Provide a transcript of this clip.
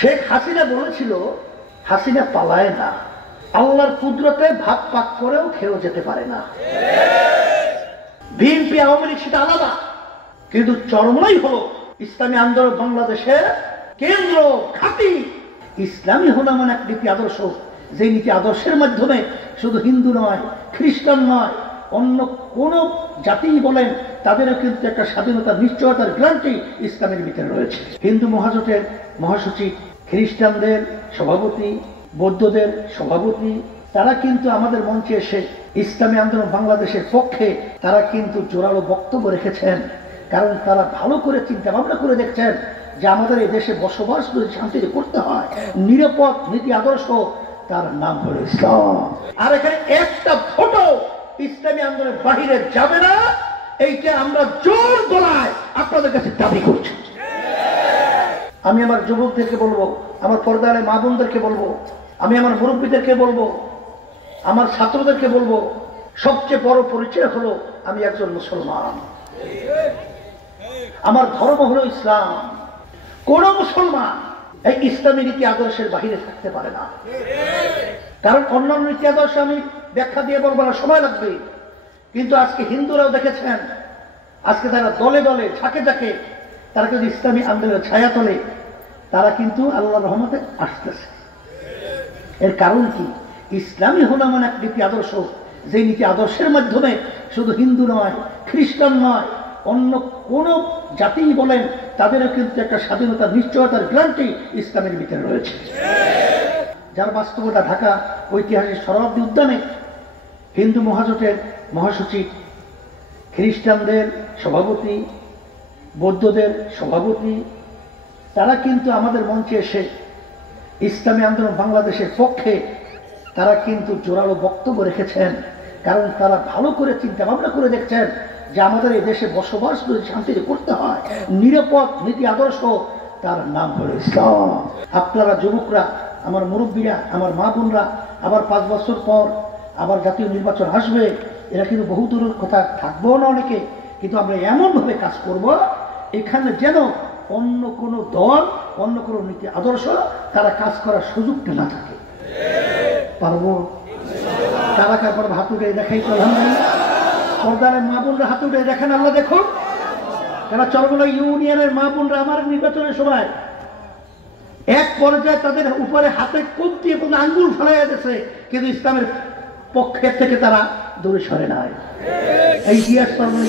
শেখ হাসিনা বলেছিল হাসিনা পালায় না, আল্লাহর কুদরতে ভাত পাক করেও খেয়েও যেতে পারে না। বিএনপি আওয়ামী লীগ সেটা আলাদা, কিন্তু চরমলাই হলো ইসলামী আন্দোলন বাংলাদেশের কেন্দ্র ঘাঁটি। ইসলামী হলো এমন এক নীতি আদর্শ, যে নীতি আদর্শের মাধ্যমে শুধু হিন্দু নয়, খ্রিস্টান নয়, অন্য কোন জাতি বলেন তাদেরও কিন্তু একটা স্বাধীনতার নিশ্চয়তার গ্যারান্টি ইসলামের ভিতরে রয়েছে। হিন্দু মহাজোটের মহাসচিব, খ্রিস্টানদের সভাপতি, বৌদ্ধদের সভাপতি, তারা কিন্তু আমাদের মঞ্চে এসে ইসলামী আন্দোলন বাংলাদেশের পক্ষে তারা কিন্তু জোরালো বক্তব্য রেখেছেন। কারণ তারা ভালো করে চিন্তা ভাবনা করে দেখছেন যে আমাদের এই দেশে বসবাস যদি শান্তিতে করতে হয়, নিরাপদ নীতি আদর্শ, তার নাম হলো ইসলাম। আর এখানে একটা ভোটও ইসলামী আন্দোলনের বাহিরে যাবে না, এইটা আমরা জোর গলায় আপনাদের কাছে দাবি করছি। আমি আমার যুবকদেরকে বলবো, আমার পর্দারে মা বোনদেরকে বলবো, আমি আমার মুরব্বীদেরকে বলবো, আমার ছাত্রদেরকে বলবো, সবচেয়ে বড় পরিচয় হলো আমি একজন মুসলমান, আমার ধর্ম হলো ইসলাম। কোন মুসলমান এই ইসলামী নীতি আদর্শের বাহিরে থাকতে পারে না। কারণ অন্যান্য নীতি আদর্শ আমি ব্যাখ্যা দিয়ে বলবো না, সময় লাগবে। কিন্তু আজকে হিন্দুরাও দেখেছেন, আজকে তারা দলে দলে ঝাঁকে ঝাঁকে তারা কিন্তু ইসলামী আন্দোলনের ছায়া তলে তারা কিন্তু আল্লাহর রহমতে আসতেছে। এর কারণ কি? ইসলামী হলো এমন এক নীতি আদর্শ, যে নীতি আদর্শের মাধ্যমে শুধু হিন্দু নয়, খ্রিস্টান নয়, অন্য কোন জাতি বলেন তাদেরও কিন্তু একটা স্বাধীনতার নিশ্চয়তার গ্যারান্টি ইসলামের ভিতরে রয়েছে। যার বাস্তবতা ঢাকা ঐতিহাসিক শরণার্থী উদ্যানে হিন্দু মহাজোটের মহাসচিব, খ্রিস্টানদের সভাপতি, বৌদ্ধদের সভাপতি, তারা কিন্তু আমাদের মঞ্চে এসে ইসলামী আন্দোলন বাংলাদেশের পক্ষে তারা কিন্তু জোরালো বক্তব্য রেখেছেন। কারণ তারা ভালো করে চিন্তা ভাবনা করে দেখছেন যে আমাদের এই দেশে বসবাস যদি শান্তিতে করতে হয়, নিরাপদ নীতি আদর্শ, তার নাম হলো ইসলাম। আপনারা যুবকরা, আমার মুরব্বীরা, আমার মা বোনরা, আবার 5 বছর পর আবার জাতীয় নির্বাচন আসবে, এরা কিন্তু বহু দূরের কথা থাকবো না অনেকে, কিন্তু আমরা এমনভাবে কাজ করব এখানে যেন অন্য কোনো দল, অন্য কোনো নীতি আদর্শ তারা কাজ করার সুযোগটা না থাকে। পারবো? তারা কারপর হাত উঠে দেখাই তো পর্দারের মা বোনরা হাত উঠে দেখেন, আল্লাহ দেখুন। তারা চরমলা ইউনিয়নের মা বোনরা আমার নির্বাচনের সময় এক পর্যায়ে তাদের উপরে হাতে কোপ দিয়ে কোনো আঙ্গুল ফেলাইয়া দিয়েছে, কিন্তু ইসলামের পক্ষের থেকে তারা দূরে সরে নাই। এই ইতিহাস চরমলা